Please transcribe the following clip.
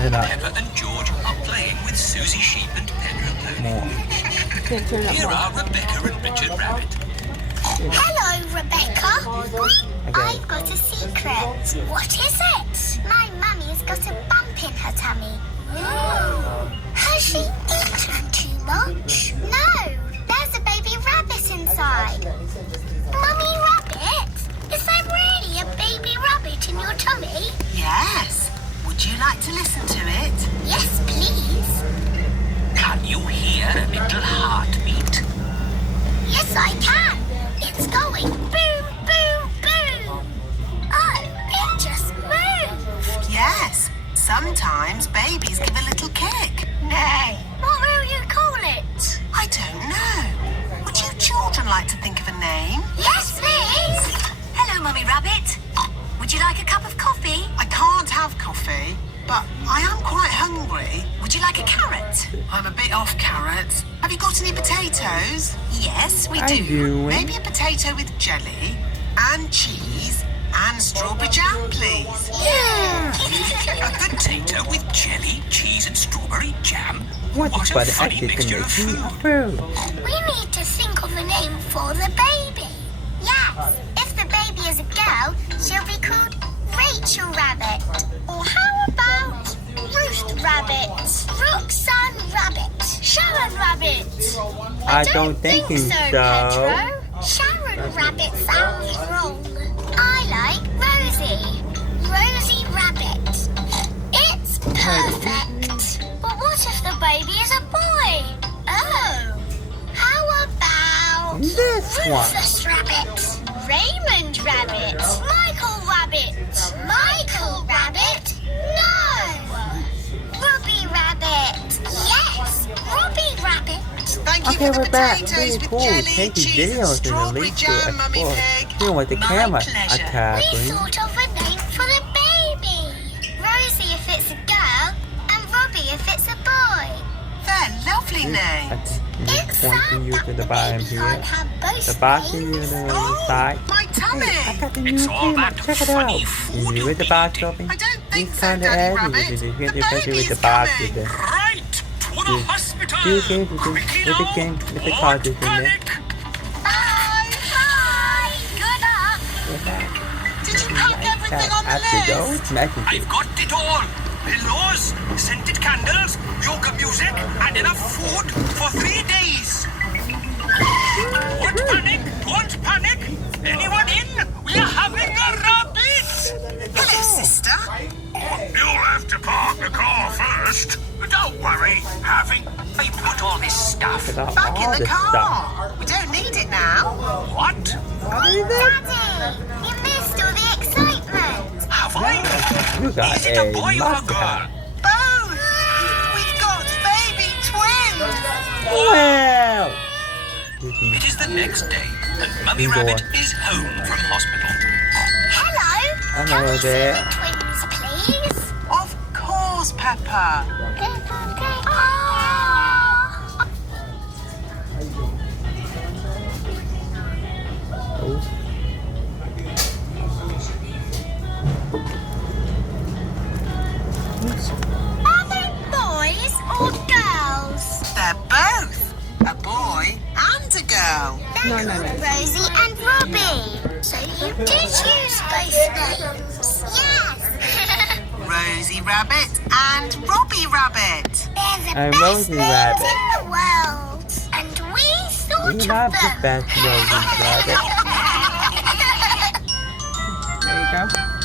Pepper and George are playing with Susie Sheep and Pedro Pony. Here are Rebecca and Richard Rabbit. Hello, Rebecca. I've got a secret. What is it? My mummy's got a bump in her tummy. Has she eaten too much? No, there's a baby rabbit inside. Mummy Rabbit, is there really a baby rabbit in your tummy? Yes. Would you like to listen to it? Yes, please. Can you hear a little heartbeat? Yes, I can. It's going boom, boom, boom. Oh, it just moved. Yes. Sometimes babies give a little kick. Nay. What will you call it? I don't know. Would you children like to think of a name? Yes, please. Hello, Mummy Rabbit. Would you like a cup of coffee? I can't have coffee, but I am quite hungry. Would you like a carrot? I'm a bit off carrots. Have you got any potatoes? Yes, we I do. do. Maybe a potato with jelly and cheese and strawberry jam, please. Yeah. A potato with jelly, cheese and strawberry jam? What What is a the funny mixture of food. We need to think of a name for the baby. Yes. If the baby is a girl, she'll be called Rachel Rabbit. Or how about Ruth Rabbit, Roxanne Rabbit, Sharon Rabbit? I don't think so, so. Pedro. Sharon Rabbit sounds wrong. I like Rosie. Rosie Rabbit. It's perfect. But what if the baby is a boy? Oh. How about This one. Rufus Rabbit, Raymond Rabbit, Michael Rabbit, Michael Rabbit? No! Robbie Rabbit. Yes, Robbie Rabbit. Thank you Okay, for the we're back. potatoes Really with cool. jelly, Taking cheese and videos and strawberry release it, jam, of Mummy course. Pig. You know what the My camera pleasure. We attacking. thought of a name for the baby. Rosie if it's a girl, and Robbie if it's a boy. They're lovely names. That's It's pointing sad you that to the the bottom baby here. can't have both The bottom names. here, the Oh, side. my tummy. Hey, I got the new It's all camera. that Check it funny out. food You you've with the been box eating. open? I don't think It's so, kind of Daddy heavy. Rabbit. You The get especially with baby's the box coming. with the Right, to the Yeah. hospital. few games with Quickly the now. game with the Don't cartridge in there. panic. Bye. Bye. Good luck. Did you pack everything on the After list? those messages. I've got it all. Pillows, scented candles, yoga music, and enough food for 3 days. Don't panic, don't panic. Anyone in? We are having a rabbit. Hello, sister. You'll have to park the car first. Don't worry, having I put all this stuff. About Back in all the this car. stuff. We don't need it now. What? What is that? Daddy, you missed all the excitement. Have I? You got Is it a boy or a must girl? have. Both. We've got baby twins. Well. It is the next day, and Mummy Indoor. Rabbit is home from hospital. Hello. Hello Can we see there. the twins, please? Of course, Peppa. Oh. Oh. Are they boys or girls? They're both a boy and a girl. They're called Rosie and Robbie. So you did use both names? Yes. Rosie Rabbit and Robbie Rabbit. They're the And best Rosie names Rabbit. in the world. And we thought We of love the them. best Rosie Rabbit. There you go.